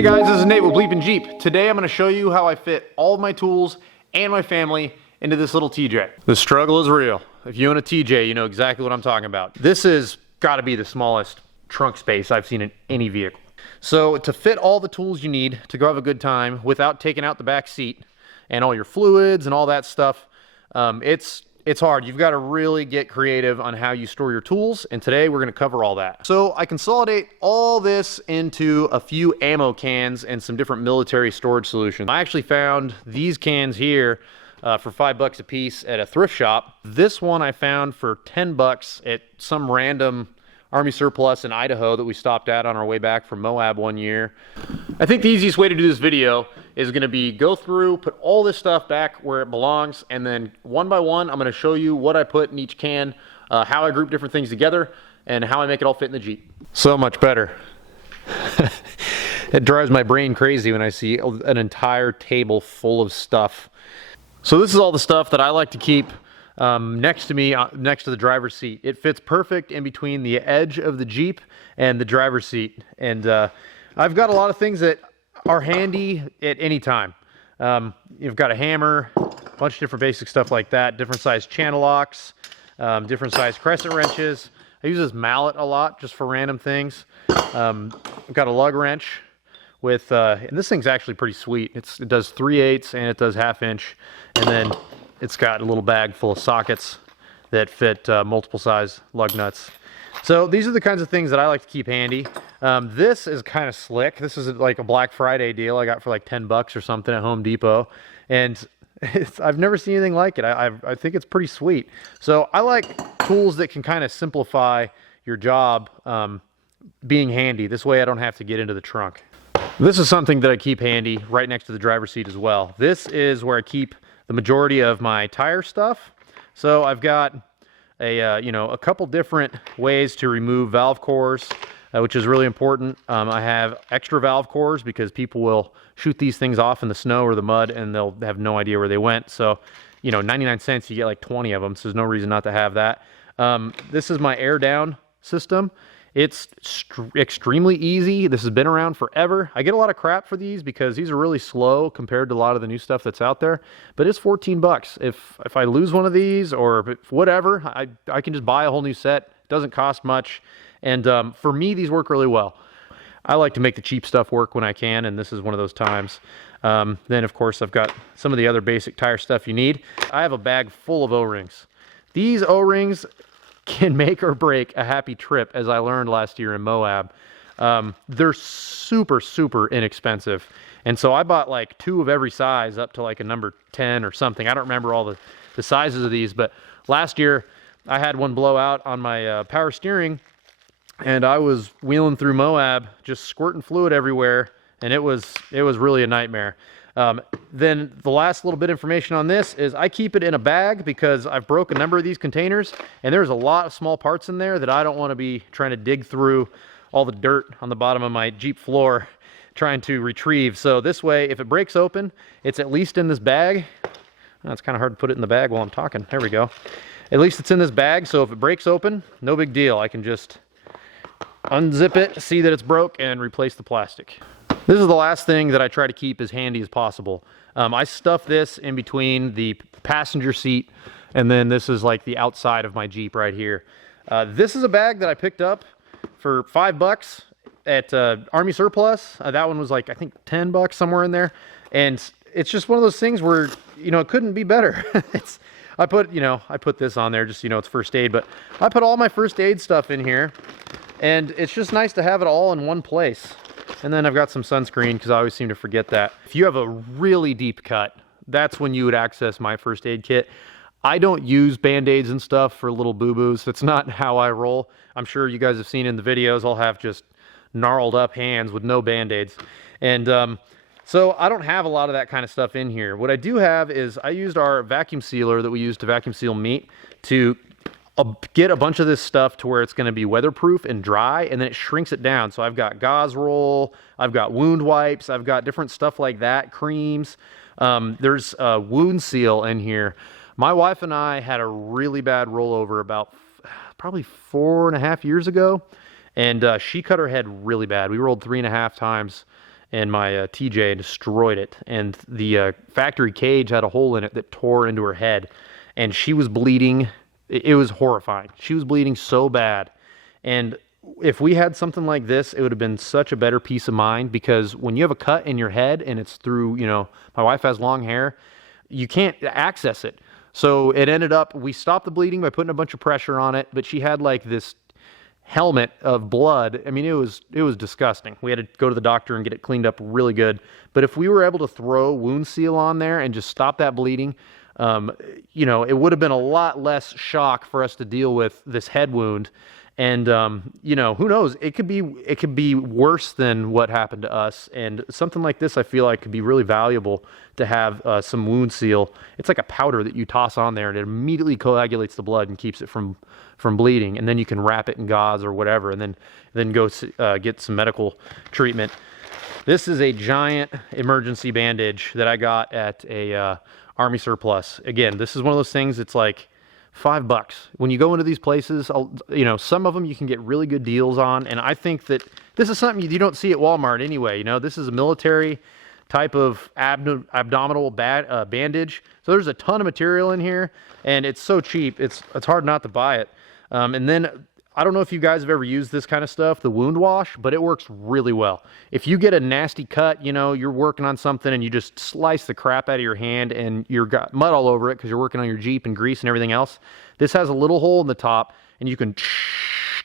Hey guys, this is Nate with BleepinJeep. Today I'm going to show you how I fit all of my tools and my family into this little TJ. The struggle is real. If you own a TJ, you know exactly what I'm talking about. This has got to be the smallest trunk space I've seen in any vehicle. So to fit all the tools you need to go have a good time without taking out the back seat and all your fluids and all that stuff, it's hard. You've got to really get creative on how you store your tools, and today we're going to cover all that. So I consolidate all this into a few ammo cans and some different military storage solutions. I actually found these cans here for $5 a piece at a thrift shop. This one I found for $10 at some random Army surplus in Idaho that we stopped at on our way back from Moab one year. I think the easiest way to do this video is going to be go through, put all this stuff back where it belongs, and then one by one I'm going to show you what I put in each can, how I group different things together, and how I make it all fit in the Jeep. So much better. It drives my brain crazy when I see an entire table full of stuff. So this is all the stuff that I like to keep next to me, next to the driver's seat. It fits perfect in between the edge of the Jeep and the driver's seat. And I've got a lot of things that are handy at any time. You've got a hammer, a bunch of different basic stuff like that, different size channel locks, different size crescent wrenches. I use this mallet a lot just for random things. I've got a lug wrench with, and this thing's actually pretty sweet. It does 3/8 and it does 1/2 inch. And then it's got a little bag full of sockets that fit multiple size lug nuts. So these are the kinds of things that I like to keep handy. This is kind of slick. This is like a Black Friday deal I got for like $10 or something at Home Depot. And I've never seen anything like it. I think it's pretty sweet. So I like tools that can kind of simplify your job being handy. This way I don't have to get into the trunk. This is something that I keep handy right next to the driver's seat as well. This is where I keep the majority of my tire stuff. So I've got a couple different ways to remove valve cores, which is really important. I have extra valve cores because people will shoot these things off in the snow or the mud and they'll have no idea where they went. So, 99 cents, you get like 20 of them. So there's no reason not to have that. This is my air down system. It's extremely easy. This has been around forever. I get a lot of crap for these because these are really slow compared to a lot of the new stuff that's out there, but it's $14. If I lose one of these or whatever, I can just buy a whole new set. It doesn't cost much. And for me, these work really well. I like to make the cheap stuff work when I can, and this is one of those times. Then of course, I've got some of the other basic tire stuff you need. I have a bag full of O-rings. These O-rings can make or break a happy trip, as I learned last year in Moab. They're super, super inexpensive. And so I bought like 2 of every size up to like a number 10 or something. I don't remember all the sizes of these, but last year I had one blow out on my power steering, and I was wheeling through Moab, just squirting fluid everywhere, and it was really a nightmare. Then the last little bit of information on this is I keep it in a bag because I've broke a number of these containers and there's a lot of small parts in there that I don't want to be trying to dig through all the dirt on the bottom of my Jeep floor trying to retrieve. So this way, if it breaks open, it's at least in this bag. Oh, it's kind of hard to put it in the bag while I'm talking. There we go. At least it's in this bag, so if it breaks open, no big deal. I can just unzip it, see that it's broke, and replace the plastic. This is the last thing that I try to keep as handy as possible. I stuff this in between the passenger seat, and then this is like the outside of my Jeep right here. This is a bag that I picked up for $5 at Army surplus. That one was like, I think $10, somewhere in there. And it's just one of those things where, it couldn't be better. I put this on there just, it's first aid, but I put all my first aid stuff in here, and it's just nice to have it all in one place. And then I've got some sunscreen because I always seem to forget that. If you have a really deep cut, that's when you would access my first aid kit. I don't use Band-Aids and stuff for little boo-boos. That's not how I roll. I'm sure you guys have seen in the videos, I'll have just gnarled up hands with no Band-Aids. And so I don't have a lot of that kind of stuff in here. What I do have is I used our vacuum sealer that we use to vacuum seal meat to get a bunch of this stuff to where it's going to be weatherproof and dry, and then it shrinks it down. So I've got gauze roll, I've got wound wipes, I've got different stuff like that, creams. There's a wound seal in here. My wife and I had a really bad rollover about probably 4.5 years ago, and she cut her head really bad. We rolled 3.5 times, and my TJ and destroyed it. And the factory cage had a hole in it that tore into her head, and she was bleeding. It was horrifying. She was bleeding so bad. And if we had something like this, it would have been such a better peace of mind, because when you have a cut in your head and it's through, you know, my wife has long hair, you can't access it. So it ended up, we stopped the bleeding by putting a bunch of pressure on it, but she had like this helmet of blood. I mean, it was disgusting. We had to go to the doctor and get it cleaned up really good. But if we were able to throw wound seal on there and just stop that bleeding, you know, it would have been a lot less shock for us to deal with this head wound. And, you know, who knows, it could be worse than what happened to us. And something like this, I feel like, could be really valuable to have some wound seal. It's like a powder that you toss on there, and it immediately coagulates the blood and keeps it from bleeding. And then you can wrap it in gauze or whatever, and then go get some medical treatment. This is a giant emergency bandage that I got at a Army surplus. Again, this is one of those things, it's like $5. When you go into these places, you know, some of them you can get really good deals on, and I think that this is something you don't see at Walmart anyway. You know, this is a military type of abdominal bandage, so there's a ton of material in here, and it's so cheap, it's hard not to buy it. And then I don't know if you guys have ever used this kind of stuff, the wound wash, but it works really well. If you get a nasty cut, you know, you're working on something and you just slice the crap out of your hand and you've got mud all over it because you're working on your Jeep and grease and everything else, this has a little hole in the top and you can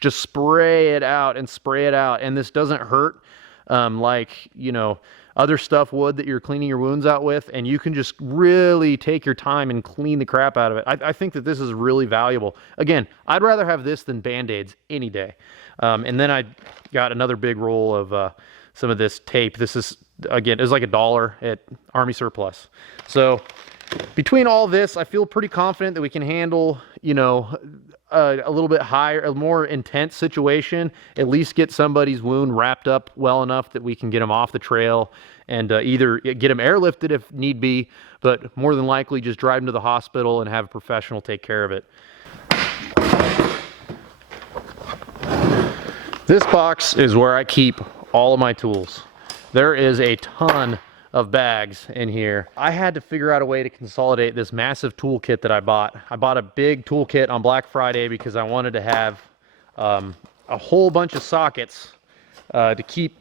just spray it out and spray it out. And this doesn't hurt like, you know, other stuff would that you're cleaning your wounds out with, and you can just really take your time and clean the crap out of it. I think that this is really valuable. Again, I'd rather have this than Band-Aids any day. And then I got another big roll of some of this tape. This is, again, it was like $1 at Army surplus. So between all this, I feel pretty confident that we can handle, you know, a little bit higher, a more intense situation, at least get somebody's wound wrapped up well enough that we can get them off the trail and either get them airlifted if need be, but more than likely just drive them to the hospital and have a professional take care of it. This box is where I keep all of my tools. There is a ton of bags in here. I had to figure out a way to consolidate this massive toolkit that I bought. I bought a big toolkit on Black Friday because I wanted to have a whole bunch of sockets to keep,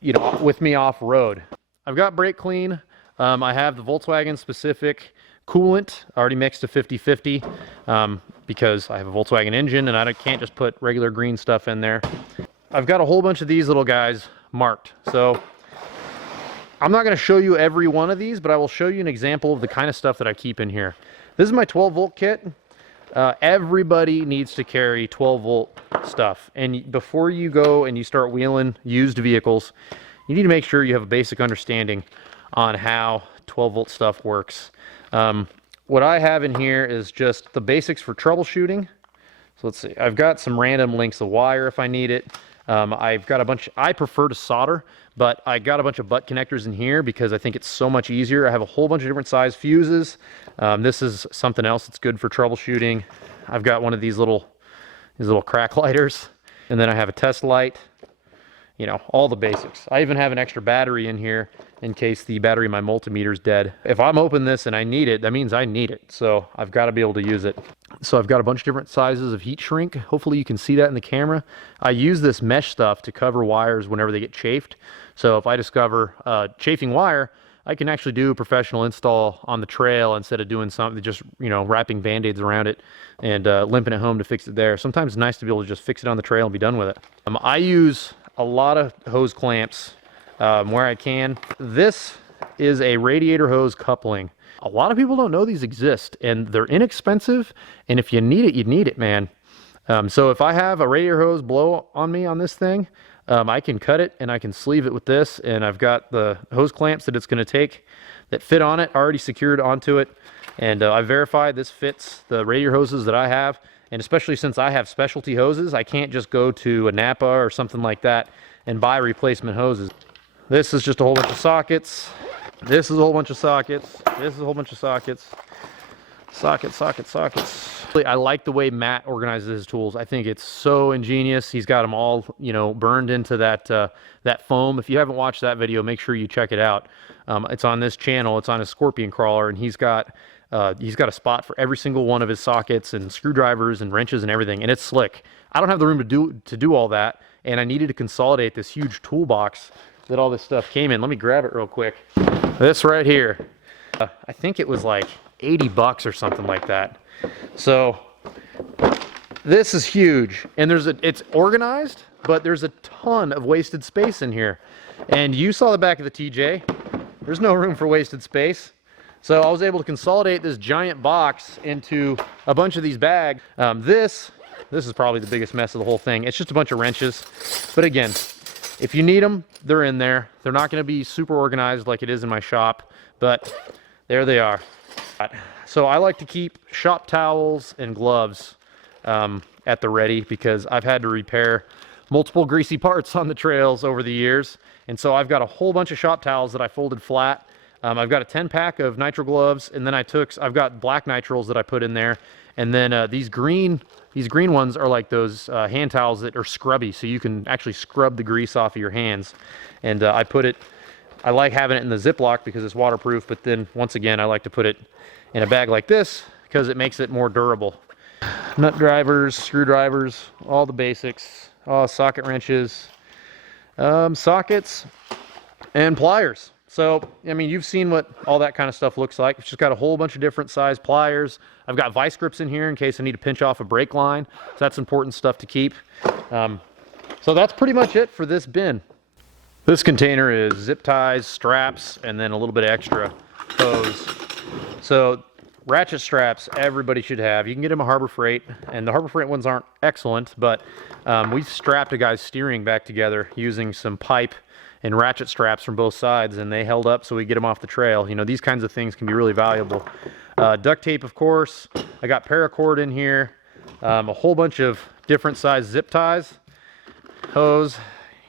you know, with me off road. I've got brake clean. I have the Volkswagen specific coolant already mixed to 50-50 because I have a Volkswagen engine and I can't just put regular green stuff in there. I've got a whole bunch of these little guys marked. So I'm not going to show you every one of these, but I will show you an example of the kind of stuff that I keep in here. This is my 12-volt kit. Everybody needs to carry 12-volt stuff. And before you go and you start wheeling used vehicles, you need to make sure you have a basic understanding on how 12-volt stuff works. What I have in here is just the basics for troubleshooting. So let's see. I've got some random lengths of wire if I need it. I've got a bunch, I prefer to solder, but I got a bunch of butt connectors in here because I think it's so much easier. I have a whole bunch of different size fuses. This is something else that's good for troubleshooting. I've got one of these little crack lighters, and then I have a test light. You know, all the basics. I even have an extra battery in here in case the battery in my multimeter is dead. If I'm open this and I need it, that means I need it. So I've got to be able to use it. So I've got a bunch of different sizes of heat shrink. Hopefully you can see that in the camera. I use this mesh stuff to cover wires whenever they get chafed. So if I discover chafing wire, I can actually do a professional install on the trail instead of doing something, just, you know, wrapping Band-Aids around it and limping it home to fix it there. Sometimes it's nice to be able to just fix it on the trail and be done with it. I use a lot of hose clamps where I can. This is a radiator hose coupling. A lot of people don't know these exist, and they're inexpensive, and if you need it, man. So if I have a radiator hose blow on me on this thing, I can cut it and I can sleeve it with this, and I've got the hose clamps that it's going to take that fit on it already secured onto it, and I verified this fits the radiator hoses that I have. And especially since I have specialty hoses, I can't just go to a Napa or something like that and buy replacement hoses. This is just a whole bunch of sockets. This is a whole bunch of sockets. This is a whole bunch of sockets. Sockets. I like the way Matt organizes his tools. I think it's so ingenious. He's got them all, you know, burned into that that foam. If you haven't watched that video, make sure you check it out. It's on this channel. It's on his scorpion crawler, and he's got a spot for every single one of his sockets and screwdrivers and wrenches and everything, and it's slick. I don't have the room to do all that, and I needed to consolidate this huge toolbox that all this stuff came in. Let me grab it real quick. This right here, I think it was like 80 bucks or something like that. So this is huge, and it's organized, but there's a ton of wasted space in here. And you saw the back of the TJ. There's no room for wasted space. So I was able to consolidate this giant box into a bunch of these bags. This is probably the biggest mess of the whole thing. It's just a bunch of wrenches. But again, if you need them, they're in there. They're not going to be super organized like it is in my shop, but there they are. So I like to keep shop towels and gloves at the ready, because I've had to repair multiple greasy parts on the trails over the years. And so I've got a whole bunch of shop towels that I folded flat. I've got a 10-pack of nitro gloves, and then I've got black nitrols that I put in there. And then these green ones are like those hand towels that are scrubby, so you can actually scrub the grease off of your hands. And I like having it in the Ziploc because it's waterproof, but then once again, I like to put it in a bag like this because it makes it more durable. Nut drivers, screwdrivers, all the basics, socket wrenches, sockets, and pliers. So, I mean, you've seen what all that kind of stuff looks like. It's just got a whole bunch of different size pliers. I've got vice grips in here in case I need to pinch off a brake line. So that's important stuff to keep. So that's pretty much it for this bin. This container is zip ties, straps, and then a little bit of extra hose. So ratchet straps everybody should have. You can get them at Harbor Freight, and the Harbor Freight ones aren't excellent, but we've strapped a guy's steering back together using some pipe and ratchet straps from both sides, and they held up so we get them off the trail. You know, these kinds of things can be really valuable. Duct tape, of course. I got paracord in here. A whole bunch of different size zip ties. Hose.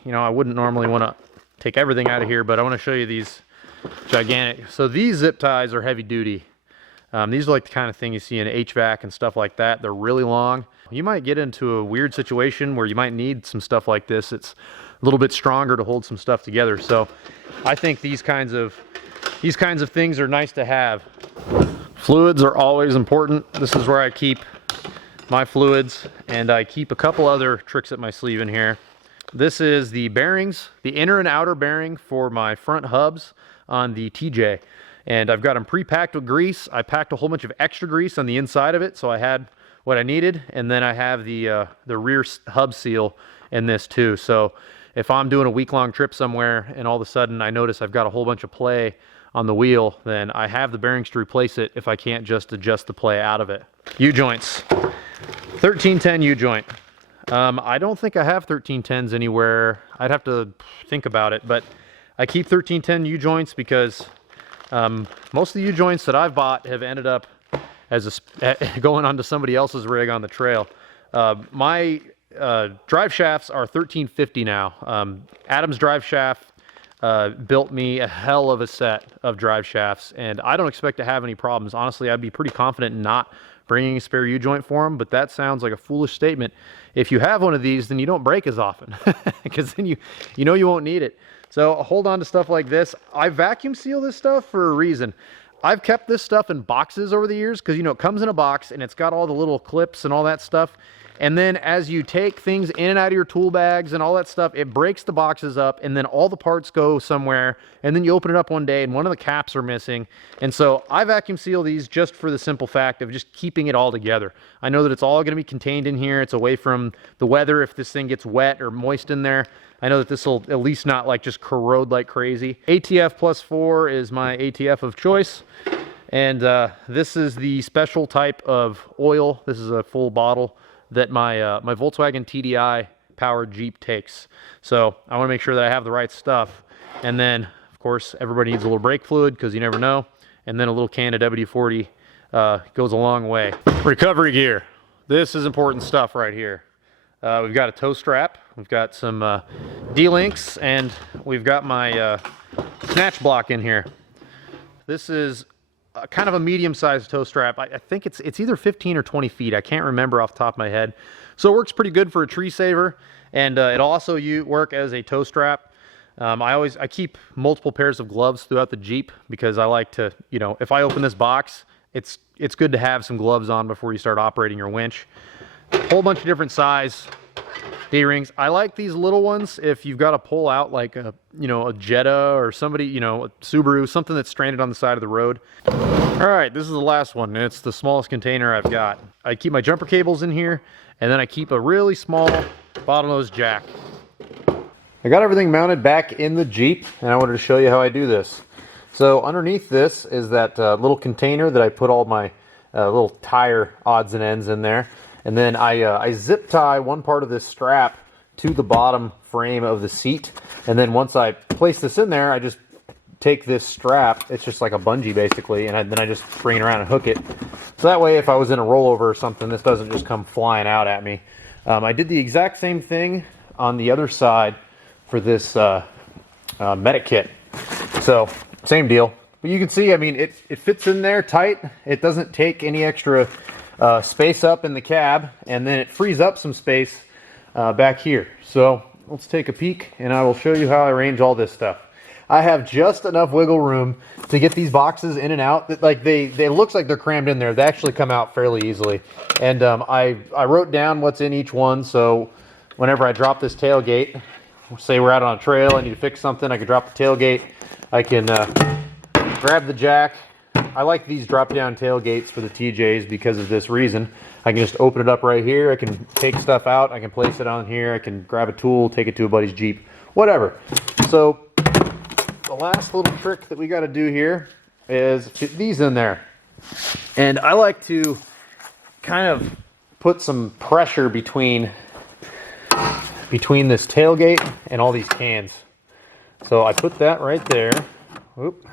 You know, I wouldn't normally want to take everything out of here, but I want to show you these gigantic. So these zip ties are heavy duty. These are like the kind of thing you see in HVAC and stuff like that. They're really long. You might get into a weird situation where you might need some stuff like this. It's a little bit stronger to hold some stuff together. So I think these kinds of things are nice to have. Fluids are always important. This is where I keep my fluids, and I keep a couple other tricks up my sleeve in here. This is the bearings, the inner and outer bearing for my front hubs on the TJ. And I've got them pre-packed with grease. I packed a whole bunch of extra grease on the inside of it, so I had what I needed. And then I have the rear hub seal in this too. So if I'm doing a week-long trip somewhere and all of a sudden I notice I've got a whole bunch of play on the wheel, then I have the bearings to replace it if I can't just adjust the play out of it. U-joints. 1310 U-joint. I don't think I have 1310s anywhere. I'd have to think about it, but I keep 1310 U-joints because most of the U-joints that I've bought have ended up as going onto somebody else's rig on the trail. My drive shafts are 1350 now. Adam's drive shaft built me a hell of a set of drive shafts, and I don't expect to have any problems. Honestly, I'd be pretty confident in not bringing a spare U-joint for them, but that sounds like a foolish statement. If you have one of these, then you don't break as often because then you know you won't need it. So hold on to stuff like this. I vacuum seal this stuff for a reason. I've kept this stuff in boxes over the years because, you know, it comes in a box and it's got all the little clips and all that stuff. And then as you take things in and out of your tool bags and all that stuff, it breaks the boxes up, and then all the parts go somewhere, and then you open it up one day and one of the caps are missing. And so I vacuum seal these just for the simple fact of just keeping it all together. I know that it's all going to be contained in here. It's away from the weather if this thing gets wet or moist in there. I know that this will at least not like just corrode like crazy. ATF +4 is my ATF of choice. And this is the special type of oil. This is a full bottle that my my Volkswagen TDI powered Jeep takes. So I want to make sure that I have the right stuff. And then, of course, everybody needs a little brake fluid because you never know. And then a little can of WD-40 goes a long way. Recovery gear. This is important stuff right here. We've got a tow strap. We've got some D-links, and we've got my snatch block in here. This is kind of a medium-sized tow strap. I think it's either 15 or 20 feet. I can't remember off the top of my head. So it works pretty good for a tree saver, and it'll also work as a tow strap. I keep multiple pairs of gloves throughout the Jeep because I like to, you know, if I open this box, it's good to have some gloves on before you start operating your winch. A whole bunch of different size D-rings. I like these little ones if you've got to pull out like a, you know, a Jetta or somebody, you know, a Subaru, something that's stranded on the side of the road. All right, this is the last one. It's the smallest container I've got. I keep my jumper cables in here, and then I keep a really small bottlenose jack. I got everything mounted back in the Jeep, and I wanted to show you how I do this. So underneath this is that little container that I put all my little tire odds and ends in there. And then I zip tie one part of this strap to the bottom frame of the seat. And then once I place this in there, I just take this strap. It's just like a bungee basically. And then I just bring it around and hook it. So that way if I was in a rollover or something, this doesn't just come flying out at me. I did the exact same thing on the other side for this medic kit. So same deal. But you can see, I mean, it fits in there tight. It doesn't take any extra space up in the cab, and then it frees up some space back here. So let's take a peek, and I will show you how I arrange all this stuff. I have just enough wiggle room to get these boxes in and out. Like they looks like they're crammed in there. They actually come out fairly easily. And I wrote down what's in each one, so whenever I drop this tailgate, say we're out on a trail, I need to fix something, I can drop the tailgate, I can grab the jack. I like these drop-down tailgates for the TJs because of this reason. I can just open it up right here. I can take stuff out. I can place it on here. I can grab a tool, take it to a buddy's Jeep, whatever. So the last little trick that we got to do here is fit these in there. And I like to kind of put some pressure between this tailgate and all these cans. So I put that right there. Whoop.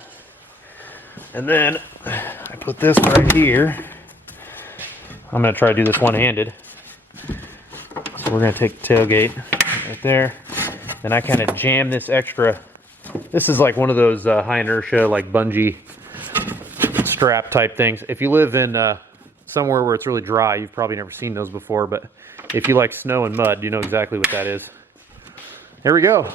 And then I put this right here. I'm going to try to do this one-handed. So we're going to take the tailgate right there. Then I kind of jam this extra. This is like one of those high inertia, like bungee strap type things. If you live in somewhere where it's really dry, you've probably never seen those before. But if you like snow and mud, you know exactly what that is. There we go.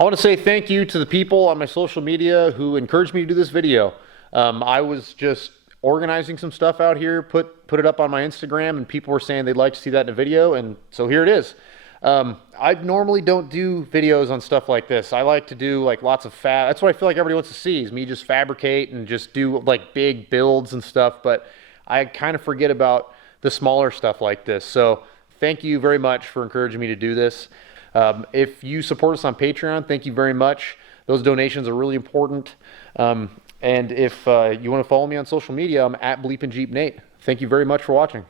I want to say thank you to the people on my social media who encouraged me to do this video. I was just organizing some stuff out here, put it up on my Instagram, and people were saying they'd like to see that in a video, and so here it is. I normally don't do videos on stuff like this. I like to do like lots of that's what I feel like everybody wants to see, is me just fabricate and just do like big builds and stuff, but I kind of forget about the smaller stuff like this. So thank you very much for encouraging me to do this. If you support us on Patreon, thank you very much. Those donations are really important. And if you want to follow me on social media, I'm at BleepinJeepNate. Thank you very much for watching.